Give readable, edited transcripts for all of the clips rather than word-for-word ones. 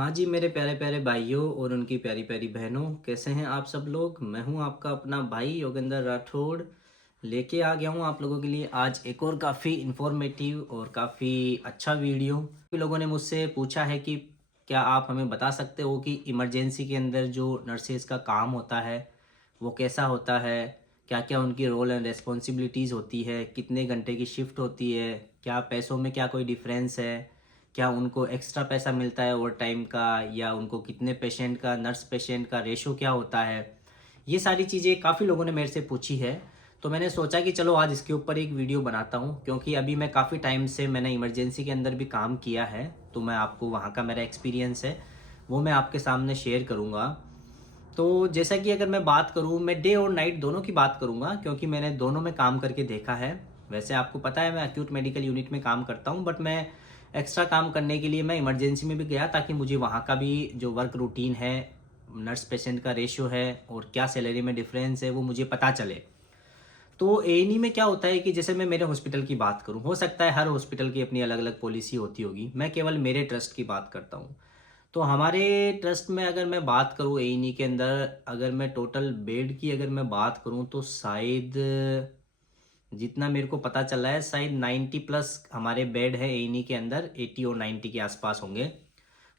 हाँ जी, मेरे प्यारे प्यारे भाइयों और उनकी प्यारी प्यारी बहनों, कैसे हैं आप सब लोग। मैं हूं आपका अपना भाई योगेंद्र राठौड़। लेके आ गया हूं आप लोगों के लिए आज एक और काफ़ी इन्फॉर्मेटिव और काफ़ी अच्छा वीडियो। काफ़ी लोगों ने मुझसे पूछा है कि क्या आप हमें बता सकते हो कि इमरजेंसी के अंदर जो नर्सेज का काम होता है वो कैसा होता है, क्या क्या उनकी रोल एंड रिस्पॉन्सिबिलिटीज़ होती है, कितने घंटे की शिफ्ट होती है, क्या पैसों में क्या कोई डिफरेंस है, क्या उनको एक्स्ट्रा पैसा मिलता है ओवर टाइम का, या उनको कितने पेशेंट का नर्स पेशेंट का रेशो क्या होता है। ये सारी चीज़ें काफ़ी लोगों ने मेरे से पूछी है। तो मैंने सोचा कि चलो आज इसके ऊपर एक वीडियो बनाता हूँ, क्योंकि अभी मैं काफ़ी टाइम से मैंने इमरजेंसी के अंदर भी काम किया है। तो मैं आपको वहाँ का मेरा एक्सपीरियंस है वो मैं आपके सामने शेयर करूँगा। तो जैसा कि अगर मैं बात करूँ, मैं डे और नाइट दोनों की बात करूँगा, क्योंकि मैंने दोनों में काम करके देखा है। वैसे आपको पता है मैं एक्यूट मेडिकल यूनिट में काम करता हूँ, बट मैं एक्स्ट्रा काम करने के लिए मैं इमरजेंसी में भी गया, ताकि मुझे वहाँ का भी जो वर्क रूटीन है, नर्स पेशेंट का रेशियो है और क्या सैलरी में डिफरेंस है वो मुझे पता चले। तो एएनई में क्या होता है कि जैसे मैं मेरे हॉस्पिटल की बात करूँ, हो सकता है हर हॉस्पिटल की अपनी अलग अलग पॉलिसी होती होगी, मैं केवल मेरे ट्रस्ट की बात करता हूँ। तो हमारे ट्रस्ट में अगर मैं बात करूँ एएनई के अंदर, अगर मैं टोटल बेड की अगर मैं बात करूँ तो शायद जितना मेरे को पता चला है शायद 90 प्लस हमारे बेड है एएनई के अंदर, 80 और 90 के आसपास होंगे।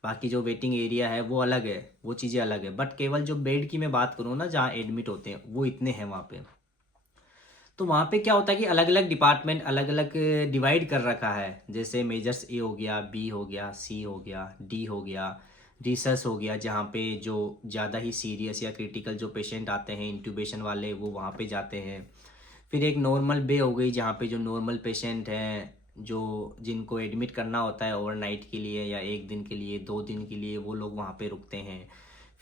बाकी जो वेटिंग एरिया है वो अलग है, वो चीज़ें अलग है, बट केवल जो बेड की मैं बात करूँ ना, जहाँ एडमिट होते हैं वो इतने हैं वहाँ पे। तो वहाँ पे क्या होता है कि अलग अलग डिपार्टमेंट अलग अलग डिवाइड कर रखा है। जैसे मेजर्स ए हो गया, बी हो गया, सी हो गया, डी हो गया, रिसर्च हो गया, जहाँ पे जो ज़्यादा ही सीरियस या क्रिटिकल जो पेशेंट आते हैं इंट्यूबेशन वाले वो वहाँ पे जाते हैं। फिर एक नॉर्मल बे हो गई, जहाँ पे जो नॉर्मल पेशेंट हैं, जो जिनको एडमिट करना होता है ओवरनाइट के लिए या एक दिन के लिए, 2 दिन के लिए, वो लोग वहाँ पे रुकते हैं।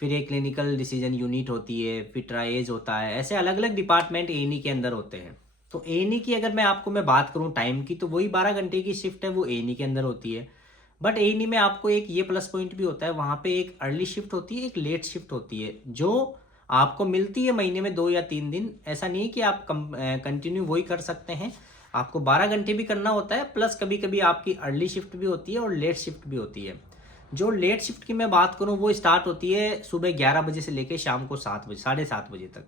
फिर एक क्लिनिकल डिसीजन यूनिट होती है, फिर ट्राइएज होता है। ऐसे अलग अलग डिपार्टमेंट एएनई के अंदर होते हैं। तो एएनई की अगर मैं आपको मैं बात करूँ टाइम की, तो वही 12 घंटे की शिफ्ट है वो एएनई के अंदर होती है। बट एएनई में आपको एक ये प्लस पॉइंट भी होता है, वहाँ पे एक अर्ली शिफ्ट होती है, एक लेट शिफ्ट होती है, जो आपको मिलती है महीने में 2 या 3 दिन। ऐसा नहीं है कि आप कंटिन्यू वही कर सकते हैं, आपको 12 घंटे भी करना होता है, प्लस कभी कभी आपकी अर्ली शिफ्ट भी होती है और लेट शिफ्ट भी होती है। जो लेट शिफ्ट की मैं बात करूं वो स्टार्ट होती है सुबह 11 बजे से लेकर शाम को 7 बजे, 7:30 बजे तक।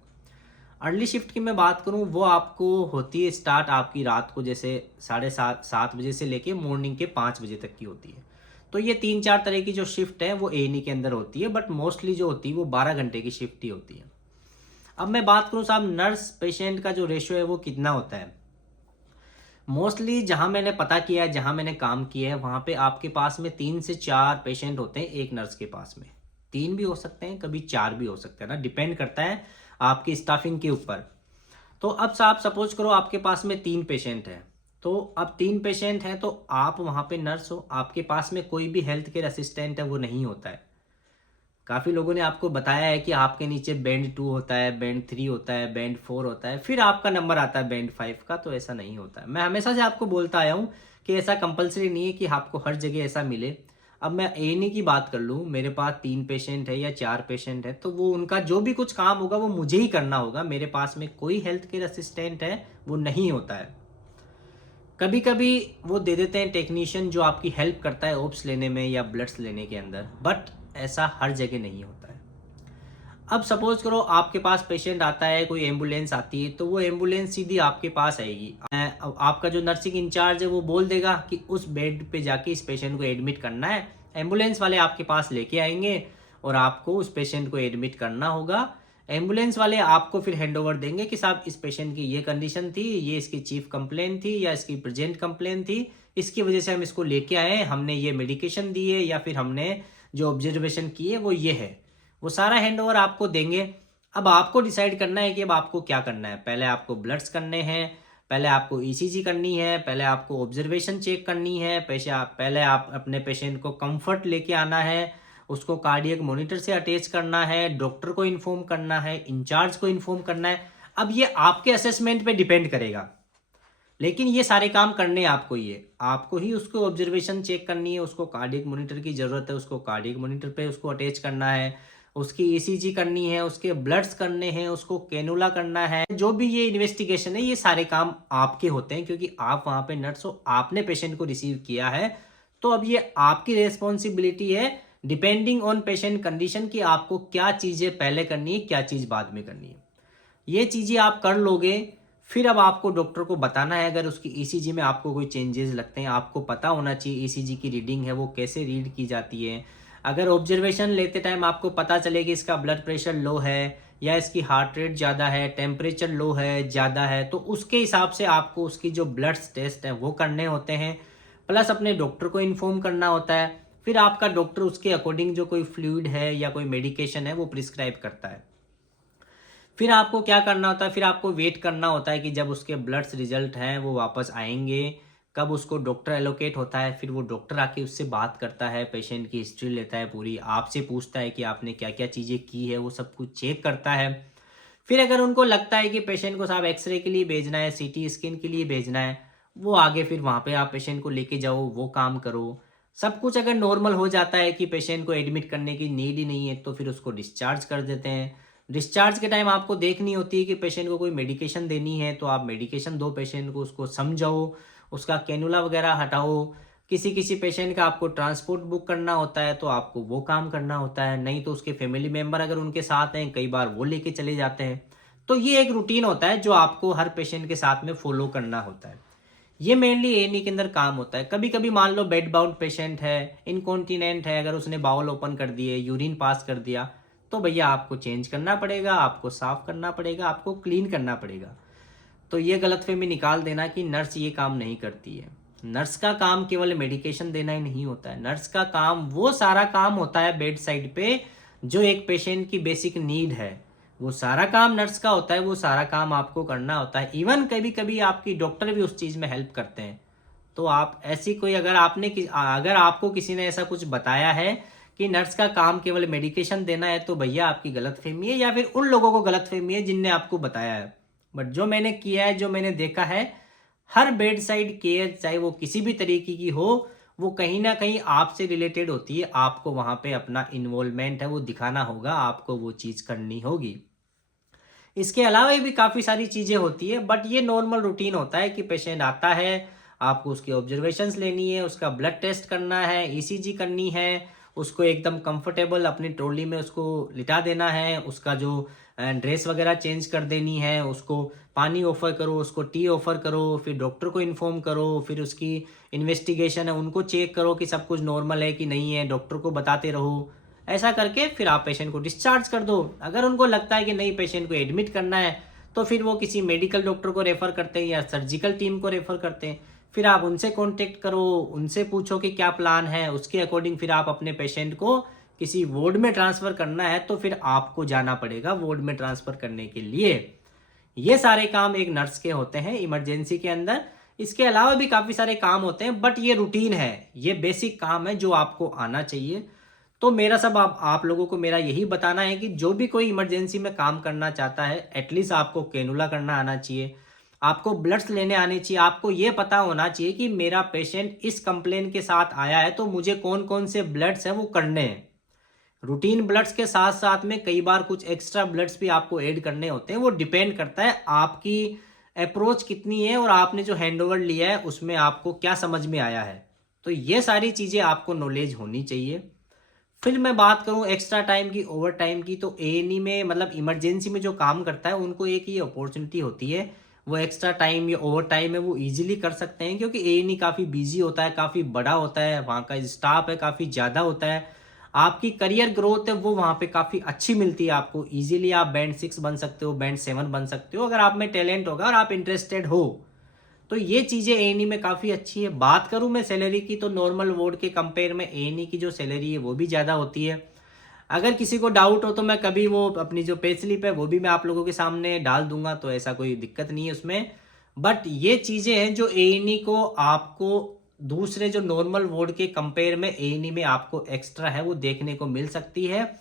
अर्ली शिफ्ट की मैं बात करूं वो आपको होती है स्टार्ट आपकी रात को, जैसे 7:30 बजे से लेके मॉर्निंग के 5 बजे तक की होती है। तो ये 3-4 तरह की जो शिफ्ट है वो एएनई के अंदर होती है, बट मोस्टली जो होती है वो 12 घंटे की शिफ्ट ही होती है। अब मैं बात करूं साहब, नर्स पेशेंट का जो रेशियो है वो कितना होता है। मोस्टली जहां मैंने पता किया है, जहां मैंने काम किया है, वहां पे आपके पास में 3 से 4 पेशेंट होते हैं एक नर्स के पास में। 3 भी हो सकते हैं, कभी 4 भी हो सकते हैं ना, डिपेंड करता है आपकी स्टाफिंग के ऊपर। तो अब साहब सपोज करो आपके पास में 3 पेशेंट हैं। तो अब 3 पेशेंट हैं, तो आप वहां पे नर्स हो, आपके पास में कोई भी हेल्थ केयर असिस्टेंट है वो नहीं होता है। काफ़ी लोगों ने आपको बताया है कि आपके नीचे बैंड 2 होता है, बैंड 3 होता है, बैंड 4 होता है, फिर आपका नंबर आता है बैंड 5 का। तो ऐसा नहीं होता है। मैं हमेशा से आपको बोलता आया हूँ कि ऐसा कंपलसरी नहीं है कि आपको हर जगह ऐसा मिले। अब मैं एएनई की बात कर लूँ, मेरे पास 3 पेशेंट है या 4 पेशेंट है, तो वो उनका जो भी कुछ काम होगा वो मुझे ही करना होगा। मेरे पास में कोई हेल्थ केयर असिस्टेंट है वो नहीं होता है। कभी कभी वो दे देते हैं टेक्नीशियन जो आपकी हेल्प करता है ओप्स लेने में या ब्लड्स लेने के अंदर, बट ऐसा हर जगह नहीं होता है। अब सपोज करो आपके पास पेशेंट आता है, कोई एम्बुलेंस आती है, तो वो एम्बुलेंस सीधी आपके पास आएगी। अब आपका जो नर्सिंग इंचार्ज है वो बोल देगा कि उस बेड पे जाके इस पेशेंट को एडमिट करना है। एम्बुलेंस वाले आपके पास लेके आएंगे और आपको उस पेशेंट को एडमिट करना होगा। एम्बुलेंस वाले आपको फिर हैंड ओवर देंगे कि साहब इस पेशेंट की ये कंडीशन थी, ये इसकी चीफ कंप्लेन थी या इसकी प्रेजेंट कंप्लेन थी, इसकी वजह से हम इसको लेके आए, हमने ये मेडिकेशन दी है या फिर हमने जो ऑब्जर्वेशन की है वो ये है। वो सारा हैंड ओवर आपको देंगे। अब आपको डिसाइड करना है कि अब आपको क्या करना है। पहले आपको ब्लड्स करने हैं, पहले आपको ईसीजी करनी है, पहले आपको ऑब्जर्वेशन चेक करनी है, पहले आप अपने पेशेंट को कंफर्ट लेके आना है, उसको कार्डियक मॉनिटर से अटैच करना है, डॉक्टर को इन्फॉर्म करना है, इंचार्ज को इन्फॉर्म करना है। अब ये आपके असेसमेंट पे डिपेंड करेगा, लेकिन ये सारे काम करने आपको ही है। आपको ही उसको ऑब्जर्वेशन चेक करनी है, उसको कार्डियक मॉनिटर की ज़रूरत है, उसको कार्डियक मॉनिटर पे उसको अटैच करना है, उसकी ईसीजी करनी है, उसके ब्लड्स करने हैं, उसको कैनुला करना है। जो भी ये इन्वेस्टिगेशन है, ये सारे काम आपके होते हैं, क्योंकि आप वहाँ पे नर्स हो, आपने पेशेंट को रिसीव किया है। तो अब ये आपकी रेस्पॉन्सिबिलिटी है डिपेंडिंग ऑन पेशेंट कंडीशन कि आपको क्या चीज़ें पहले करनी है, क्या चीज़ बाद में करनी है। ये चीज़ें आप कर लोगे, फिर अब आपको डॉक्टर को बताना है अगर उसकी ईसीजी में आपको कोई चेंजेस लगते हैं, आपको पता होना चाहिए ईसीजी की रीडिंग है वो कैसे रीड की जाती है। अगर ऑब्जर्वेशन लेते टाइम आपको पता चले कि इसका ब्लड प्रेशर लो है या इसकी हार्ट रेट ज़्यादा है, टेम्परेचर लो है, ज़्यादा है, तो उसके हिसाब से आपको उसकी जो ब्लड टेस्ट है वो करने होते हैं, प्लस अपने डॉक्टर को इन्फॉर्म करना होता है। फिर आपका डॉक्टर उसके अकॉर्डिंग जो कोई फ्लूइड है या कोई मेडिकेशन है वो प्रिस्क्राइब करता है। फिर आपको क्या करना होता है, फिर आपको वेट करना होता है कि जब उसके ब्लड्स रिजल्ट हैं वो वापस आएंगे, कब उसको डॉक्टर एलोकेट होता है। फिर वो डॉक्टर आके उससे बात करता है, पेशेंट की हिस्ट्री लेता है पूरी, आपसे पूछता है कि आपने क्या क्या चीज़ें की है, वो सब कुछ चेक करता है। फिर अगर उनको लगता है कि पेशेंट को साहब एक्सरे के लिए भेजना है, सीटी स्कैन के लिए भेजना है, वो आगे फिर वहाँ पे आप पेशेंट को लेके जाओ, वो काम करो। सब कुछ अगर नॉर्मल हो जाता है कि पेशेंट को एडमिट करने की नीड ही नहीं है, तो फिर उसको डिस्चार्ज कर देते हैं। डिस्चार्ज के टाइम आपको देखनी होती है कि पेशेंट को कोई मेडिकेशन देनी है, तो आप मेडिकेशन दो पेशेंट को, उसको समझाओ, उसका कैनुला वगैरह हटाओ। किसी किसी पेशेंट का आपको ट्रांसपोर्ट बुक करना होता है, तो आपको वो काम करना होता है, नहीं तो उसके फैमिली मेम्बर अगर उनके साथ हैं, कई बार वो लेके चले जाते हैं। तो ये एक रूटीन होता है जो आपको हर पेशेंट के साथ में फॉलो करना होता है। ये मेनली एएनई के अंदर काम होता है। कभी कभी मान लो बेड बाउंड पेशेंट है, इनकॉन्टिनेंट है, अगर उसने बाउल ओपन कर दिए, यूरिन पास कर दिया, तो भैया आपको चेंज करना पड़ेगा, आपको साफ करना पड़ेगा, आपको क्लीन करना पड़ेगा। तो ये गलतफहमी निकाल देना कि नर्स ये काम नहीं करती है। नर्स का काम केवल मेडिकेशन देना ही नहीं होता है। नर्स का काम वो सारा काम होता है बेड साइड पे जो एक पेशेंट की बेसिक नीड है, वो सारा काम नर्स का होता है, वो सारा काम आपको करना होता है। इवन कभी कभी आपकी डॉक्टर भी उस चीज़ में हेल्प करते हैं। तो आप ऐसी कोई अगर आपको किसी ने ऐसा कुछ बताया है कि नर्स का काम केवल मेडिकेशन देना है, तो भैया आपकी गलतफहमी है या फिर उन लोगों को गलतफहमी है जिनने आपको बताया है। बट जो मैंने किया है, जो मैंने देखा है, हर बेड साइड केयर चाहे वो किसी भी तरीके की हो, वो कहीं ना कहीं आपसे रिलेटेड होती है। आपको वहां पे अपना इन्वॉल्वमेंट है वो दिखाना होगा, आपको वो चीज़ करनी होगी। इसके अलावा भी काफ़ी सारी चीज़ें होती है, बट ये नॉर्मल रूटीन होता है कि पेशेंट आता है, आपको उसकी ऑब्जर्वेशंस लेनी है, उसका ब्लड टेस्ट करना है, ईसीजी करनी है, उसको एकदम कंफर्टेबल अपनी ट्रॉली में उसको लिटा देना है, उसका जो ड्रेस वगैरह चेंज कर देनी है, उसको पानी ऑफर करो, उसको टी ऑफर करो, फिर डॉक्टर को इन्फॉर्म करो, फिर उसकी इन्वेस्टिगेशन है उनको चेक करो कि सब कुछ नॉर्मल है कि नहीं है, डॉक्टर को बताते रहो। ऐसा करके फिर आप पेशेंट को डिस्चार्ज कर दो। अगर उनको लगता है कि नहीं पेशेंट को एडमिट करना है, तो फिर वो किसी मेडिकल डॉक्टर को रेफ़र करते हैं या सर्जिकल टीम को रेफ़र करते हैं। फिर आप उनसे कांटेक्ट करो, उनसे पूछो कि क्या प्लान है, उसके अकॉर्डिंग फिर आप अपने पेशेंट को किसी वार्ड में ट्रांसफ़र करना है, तो फिर आपको जाना पड़ेगा वार्ड में ट्रांसफ़र करने के लिए। ये सारे काम एक नर्स के होते हैं इमरजेंसी के अंदर। इसके अलावा भी काफ़ी सारे काम होते हैं, बट ये रूटीन है, ये बेसिक काम है जो आपको आना चाहिए। तो मेरा सब आप लोगों को मेरा यही बताना है कि जो भी कोई इमरजेंसी में काम करना चाहता है, एटलीस्ट आपको कैनुला करना आना चाहिए, आपको ब्लड्स लेने आने चाहिए, आपको ये पता होना चाहिए कि मेरा पेशेंट इस कंप्लेन के साथ आया है, तो मुझे कौन कौन से ब्लड्स हैं वो करने हैं। रूटीन ब्लड्स के साथ साथ में कई बार कुछ एक्स्ट्रा ब्लड्स भी आपको ऐड करने होते हैं। वो डिपेंड करता है आपकी अप्रोच कितनी है और आपने जो हैंडओवर लिया है उसमें आपको क्या समझ में आया है। तो ये सारी चीज़ें आपको नॉलेज होनी चाहिए। फिर मैं बात करूं एक्स्ट्रा टाइम की, ओवर टाइम की, तो एएनई में मतलब इमरजेंसी में जो काम करता है उनको एक ये अपॉर्चुनिटी होती है, वो एक्स्ट्रा टाइम या ओवर टाइम है वो इजीली कर सकते हैं, क्योंकि एएनई काफ़ी बिजी होता है, काफ़ी बड़ा होता है, वहाँ का स्टाफ है काफ़ी ज़्यादा होता है। आपकी करियर ग्रोथ है वो वहाँ पे काफ़ी अच्छी मिलती है आपको। इजीली आप बैंड 6 बन सकते हो, बैंड 7 बन सकते हो, अगर आप में टैलेंट होगा और आप इंटरेस्टेड हो। तो ये चीज़ें एएनई में काफ़ी अच्छी है। बात करूँ मैं सैलरी की, तो नॉर्मल वार्ड के कंपेयर में एएनई की जो सैलरी है वो भी ज़्यादा होती है। अगर किसी को डाउट हो तो मैं कभी वो अपनी जो पे स्लिप है वो भी मैं आप लोगों के सामने डाल दूंगा, तो ऐसा कोई दिक्कत नहीं है उसमें। बट ये चीज़ें हैं जो एएनई को आपको दूसरे जो नॉर्मल वार्ड के कंपेयर में एएनई में आपको एक्स्ट्रा है वो देखने को मिल सकती है।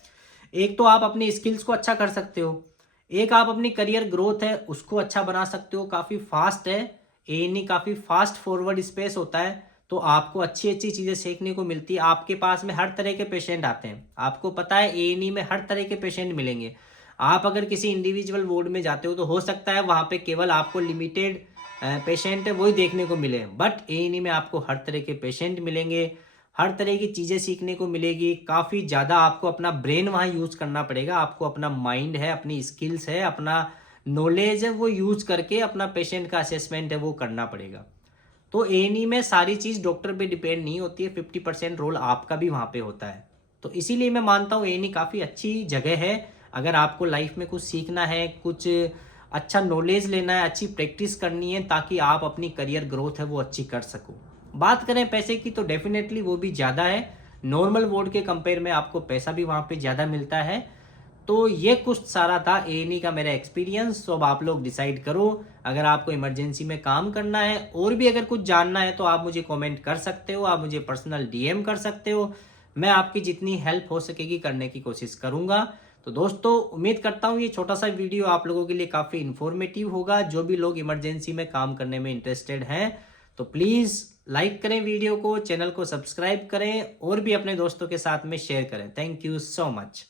एक तो आप अपनी स्किल्स को अच्छा कर सकते हो, एक आप अपनी करियर ग्रोथ है उसको अच्छा बना सकते हो। काफ़ी फास्ट है एएनई, काफ़ी फास्ट फॉरवर्ड स्पेस होता है, तो आपको अच्छी अच्छी चीज़ें सीखने को मिलती है। आपके पास में हर तरह के पेशेंट आते हैं, आपको पता है एएनई में हर तरह के पेशेंट मिलेंगे। आप अगर किसी इंडिविजुअल वार्ड में जाते हो तो हो सकता है वहाँ पे केवल आपको लिमिटेड पेशेंट है वही देखने को मिले, बट एएनई में आपको हर तरह के पेशेंट मिलेंगे, हर तरह की चीज़ें सीखने को मिलेगी। काफ़ी ज़्यादा आपको अपना ब्रेन वहाँ यूज़ करना पड़ेगा। आपको अपना माइंड है, अपनी स्किल्स है, अपना नॉलेज है, वो यूज़ करके अपना पेशेंट का असेसमेंट है वो करना पड़ेगा। तो ए में सारी चीज़ डॉक्टर पे डिपेंड नहीं होती है, 50% रोल आपका भी वहाँ पे होता है। तो इसीलिए मैं मानता हूँ ए काफ़ी अच्छी जगह है। अगर आपको लाइफ में कुछ सीखना है, कुछ अच्छा नॉलेज लेना है, अच्छी प्रैक्टिस करनी है, ताकि आप अपनी करियर ग्रोथ है वो अच्छी कर सको। बात करें पैसे की तो डेफिनेटली वो भी ज़्यादा है। नॉर्मल वार्ड के कंपेयर में आपको पैसा भी वहाँ पे ज़्यादा मिलता है। तो ये कुछ सारा था ए का मेरा एक्सपीरियंस। तो अब आप लोग डिसाइड करो, अगर आपको इमरजेंसी में काम करना है और भी अगर कुछ जानना है तो आप मुझे कमेंट कर सकते हो, आप मुझे पर्सनल डीएम कर सकते हो। मैं आपकी जितनी हेल्प हो सकेगी करने की कोशिश करूंगा। तो दोस्तों, उम्मीद करता हूँ ये छोटा सा वीडियो आप लोगों के लिए काफ़ी इन्फॉर्मेटिव होगा। जो भी लोग इमरजेंसी में काम करने में इंटरेस्टेड हैं तो प्लीज़ लाइक करें वीडियो को, चैनल को सब्सक्राइब करें और भी अपने दोस्तों के साथ में शेयर करें। Thank you so much.